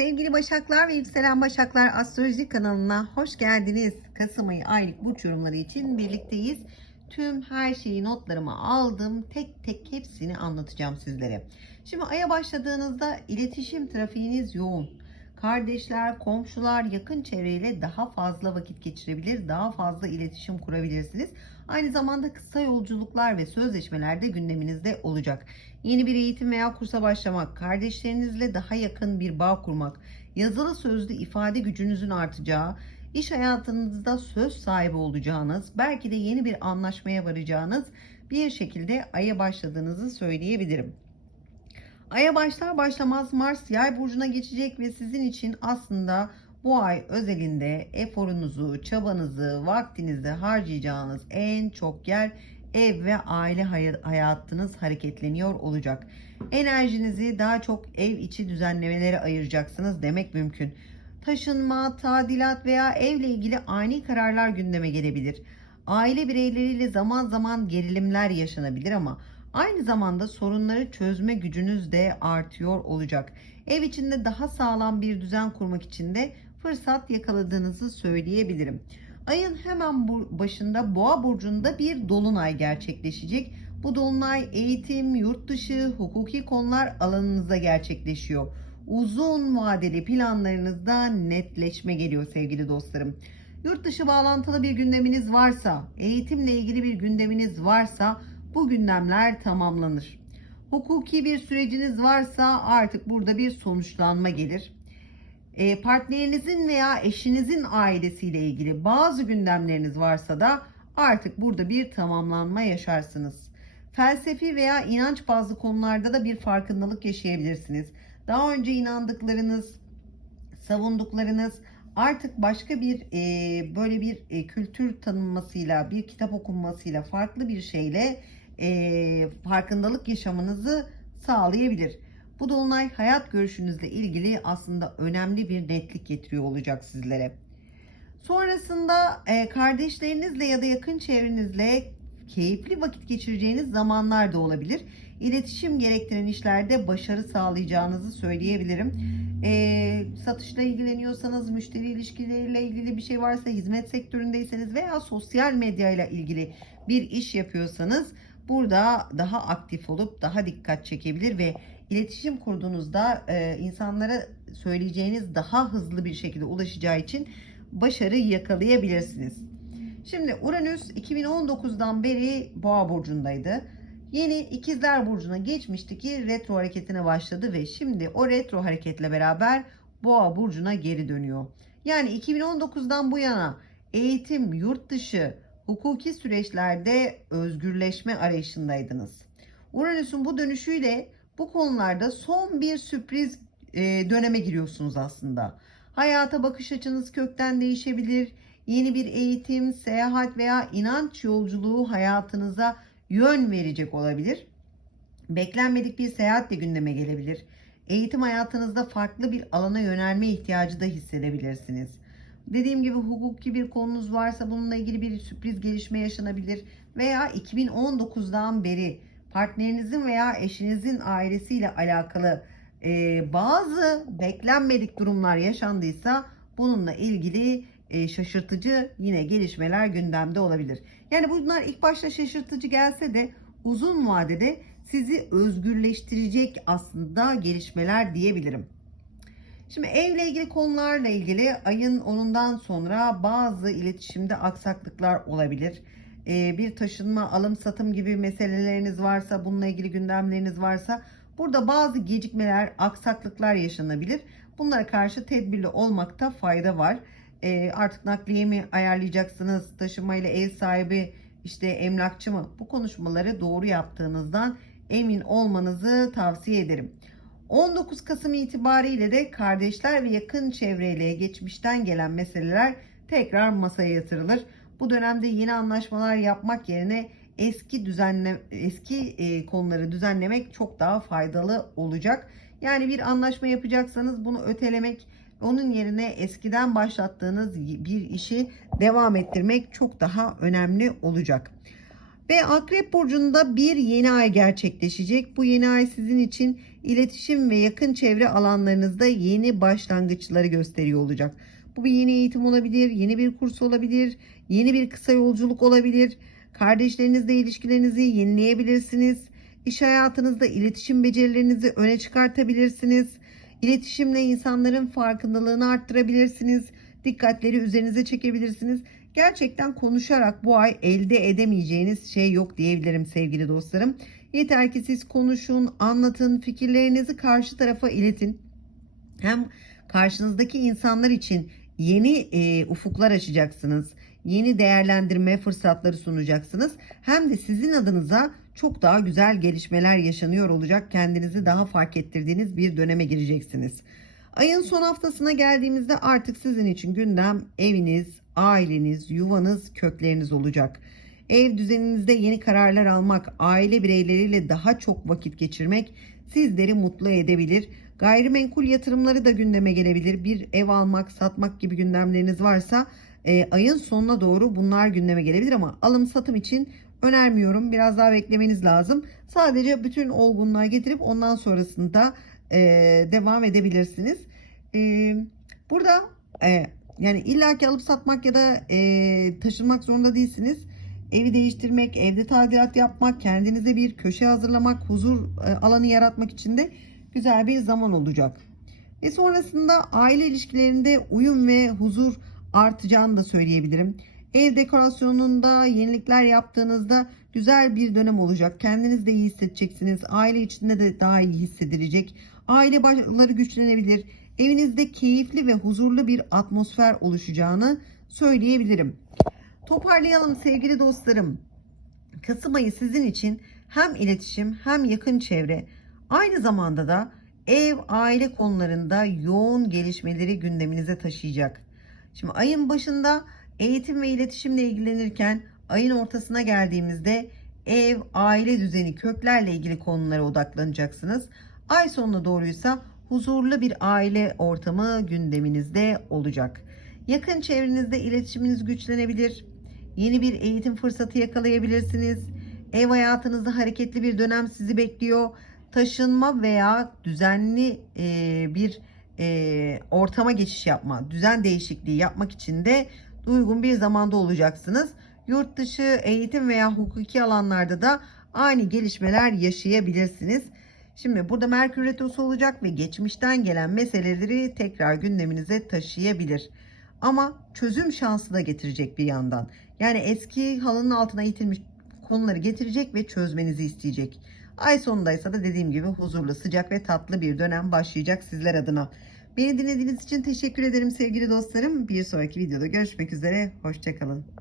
Sevgili Başaklar ve Yükselen Başaklar Astroloji kanalına hoş geldiniz. Kasım ayı aylık burç yorumları için birlikteyiz. Tüm her şeyi notlarıma aldım. Tek tek hepsini anlatacağım sizlere. Şimdi aya başladığınızda iletişim trafiğiniz yoğun. Kardeşler, komşular, yakın çevreyle daha fazla vakit geçirebilir, daha fazla iletişim kurabilirsiniz. Aynı zamanda kısa yolculuklar ve sözleşmeler de gündeminizde olacak. Yeni bir eğitim veya kursa başlamak, kardeşlerinizle daha yakın bir bağ kurmak, yazılı sözlü ifade gücünüzün artacağı, iş hayatınızda söz sahibi olacağınız, belki de yeni bir anlaşmaya varacağınız bir şekilde aya başladığınızı söyleyebilirim. Aya başlar başlamaz Mars yay burcuna geçecek ve sizin için aslında bu ay özelinde eforunuzu, çabanızı, vaktinizi harcayacağınız en çok yer ev ve aile hay- hayatınız hareketleniyor olacak. Enerjinizi daha çok ev içi düzenlemelere ayıracaksınız demek mümkün. Taşınma, tadilat veya evle ilgili ani kararlar gündeme gelebilir. Aile bireyleriyle zaman zaman gerilimler yaşanabilir ama aynı zamanda sorunları çözme gücünüz de artıyor olacak. Ev içinde daha sağlam bir düzen kurmak için de fırsat yakaladığınızı söyleyebilirim. Ayın hemen başında Boğa burcunda bir dolunay gerçekleşecek. Bu dolunay eğitim, yurt dışı, hukuki konular alanınızda gerçekleşiyor. Uzun vadeli planlarınızda netleşme geliyor sevgili dostlarım. Yurt dışı bağlantılı bir gündeminiz varsa, eğitimle ilgili bir gündeminiz varsa bu gündemler tamamlanır. Hukuki bir süreciniz varsa artık burada bir sonuçlanma gelir. E, partnerinizin veya eşinizin ailesiyle ilgili bazı gündemleriniz varsa da artık burada bir tamamlanma yaşarsınız. Felsefi veya inanç bazlı konularda da bir farkındalık yaşayabilirsiniz. Daha önce inandıklarınız, savunduklarınız artık başka bir e, böyle bir e, kültür tanınmasıyla, bir kitap okunmasıyla, farklı bir şeyle e, farkındalık yaşamanızı sağlayabilir. Bu dolunay hayat görüşünüzle ilgili aslında önemli bir netlik getiriyor olacak sizlere. Sonrasında e, kardeşlerinizle ya da yakın çevrenizle keyifli vakit geçireceğiniz zamanlar da olabilir. İletişim gerektiren işlerde başarı sağlayacağınızı söyleyebilirim. E, satışla ilgileniyorsanız, müşteri ilişkileriyle ilgili bir şey varsa, hizmet sektöründeyseniz veya sosyal medyayla ilgili bir iş yapıyorsanız burada daha aktif olup daha dikkat çekebilir ve iletişim kurduğunuzda e, insanlara söyleyeceğiniz daha hızlı bir şekilde ulaşacağı için başarı yakalayabilirsiniz. Şimdi Uranüs 2019'dan beri Boğa burcundaydı. Yeni İkizler burcuna geçmişti ki retro hareketine başladı ve şimdi o retro hareketle beraber Boğa burcuna geri dönüyor. Yani 2019'dan bu yana eğitim, yurt dışı, hukuki süreçlerde özgürleşme arayışındaydınız. Uranüs'ün bu dönüşüyle bu konularda son bir sürpriz e, döneme giriyorsunuz aslında. Hayata bakış açınız kökten değişebilir. Yeni bir eğitim, seyahat veya inanç yolculuğu hayatınıza yön verecek olabilir. Beklenmedik bir seyahat de gündeme gelebilir. Eğitim hayatınızda farklı bir alana yönelme ihtiyacı da hissedebilirsiniz. Dediğim gibi hukuki bir konunuz varsa bununla ilgili bir sürpriz gelişme yaşanabilir veya 2019'dan beri partnerinizin veya eşinizin ailesiyle alakalı e, bazı beklenmedik durumlar yaşandıysa bununla ilgili e, şaşırtıcı yine gelişmeler gündemde olabilir. Yani bunlar ilk başta şaşırtıcı gelse de uzun vadede sizi özgürleştirecek aslında gelişmeler diyebilirim. Şimdi evle ilgili konularla ilgili ayın 10'undan sonra bazı iletişimde aksaklıklar olabilir. Ee, bir taşınma, alım satım gibi meseleleriniz varsa, bununla ilgili gündemleriniz varsa burada bazı gecikmeler, aksaklıklar yaşanabilir. Bunlara karşı tedbirli olmakta fayda var. Ee, artık nakliye mi ayarlayacaksınız, taşımayla ev sahibi, işte emlakçı mı? Bu konuşmaları doğru yaptığınızdan emin olmanızı tavsiye ederim. 19 Kasım itibariyle de kardeşler ve yakın çevreyle geçmişten gelen meseleler tekrar masaya yatırılır. Bu dönemde yeni anlaşmalar yapmak yerine eski düzenle eski e, konuları düzenlemek çok daha faydalı olacak. Yani bir anlaşma yapacaksanız bunu ötelemek, onun yerine eskiden başlattığınız bir işi devam ettirmek çok daha önemli olacak. Ve Akrep Burcu'nda bir yeni ay gerçekleşecek. Bu yeni ay sizin için iletişim ve yakın çevre alanlarınızda yeni başlangıçları gösteriyor olacak. Bu bir yeni eğitim olabilir, yeni bir kurs olabilir, yeni bir kısa yolculuk olabilir. Kardeşlerinizle ilişkilerinizi yenileyebilirsiniz. İş hayatınızda iletişim becerilerinizi öne çıkartabilirsiniz. İletişimle insanların farkındalığını arttırabilirsiniz. Dikkatleri üzerinize çekebilirsiniz. Gerçekten konuşarak bu ay elde edemeyeceğiniz şey yok diyebilirim sevgili dostlarım. Yeter ki siz konuşun, anlatın, fikirlerinizi karşı tarafa iletin. Hem karşınızdaki insanlar için yeni e, ufuklar açacaksınız. Yeni değerlendirme fırsatları sunacaksınız. Hem de sizin adınıza çok daha güzel gelişmeler yaşanıyor olacak. Kendinizi daha fark ettirdiğiniz bir döneme gireceksiniz. Ayın son haftasına geldiğimizde artık sizin için gündem eviniz, aileniz, yuvanız, kökleriniz olacak. Ev düzeninizde yeni kararlar almak, aile bireyleriyle daha çok vakit geçirmek sizleri mutlu edebilir. Gayrimenkul yatırımları da gündeme gelebilir. Bir ev almak, satmak gibi gündemleriniz varsa e, ayın sonuna doğru bunlar gündeme gelebilir ama alım satım için önermiyorum. Biraz daha beklemeniz lazım. Sadece bütün olgunluğa getirip ondan sonrasında e, devam edebilirsiniz. E, burada e, yani illaki alıp satmak ya da e, taşınmak zorunda değilsiniz. Evi değiştirmek, evde tadilat yapmak, kendinize bir köşe hazırlamak, huzur e, alanı yaratmak için de güzel bir zaman olacak. Ve sonrasında aile ilişkilerinde uyum ve huzur artacağını da söyleyebilirim. Ev dekorasyonunda yenilikler yaptığınızda güzel bir dönem olacak. Kendiniz de iyi hissedeceksiniz. Aile içinde de daha iyi hissedilecek. Aile bağları güçlenebilir. Evinizde keyifli ve huzurlu bir atmosfer oluşacağını söyleyebilirim. Toparlayalım sevgili dostlarım. Kasım ayı sizin için hem iletişim hem yakın çevre aynı zamanda da ev aile konularında yoğun gelişmeleri gündeminize taşıyacak. Şimdi ayın başında eğitim ve iletişimle ilgilenirken ayın ortasına geldiğimizde ev, aile düzeni, köklerle ilgili konulara odaklanacaksınız. Ay sonuna doğruysa huzurlu bir aile ortamı gündeminizde olacak. Yakın çevrenizde iletişiminiz güçlenebilir. Yeni bir eğitim fırsatı yakalayabilirsiniz. Ev hayatınızda hareketli bir dönem sizi bekliyor. Taşınma veya düzenli e, bir e, ortama geçiş yapma, düzen değişikliği yapmak için de uygun bir zamanda olacaksınız. Yurt dışı eğitim veya hukuki alanlarda da aynı gelişmeler yaşayabilirsiniz. Şimdi burada Merkür Retrosu olacak ve geçmişten gelen meseleleri tekrar gündeminize taşıyabilir. Ama çözüm şansı da getirecek bir yandan. Yani eski halının altına itilmiş konuları getirecek ve çözmenizi isteyecek. Ay sonundaysa da dediğim gibi huzurlu, sıcak ve tatlı bir dönem başlayacak sizler adına. Beni dinlediğiniz için teşekkür ederim sevgili dostlarım. Bir sonraki videoda görüşmek üzere. Hoşçakalın.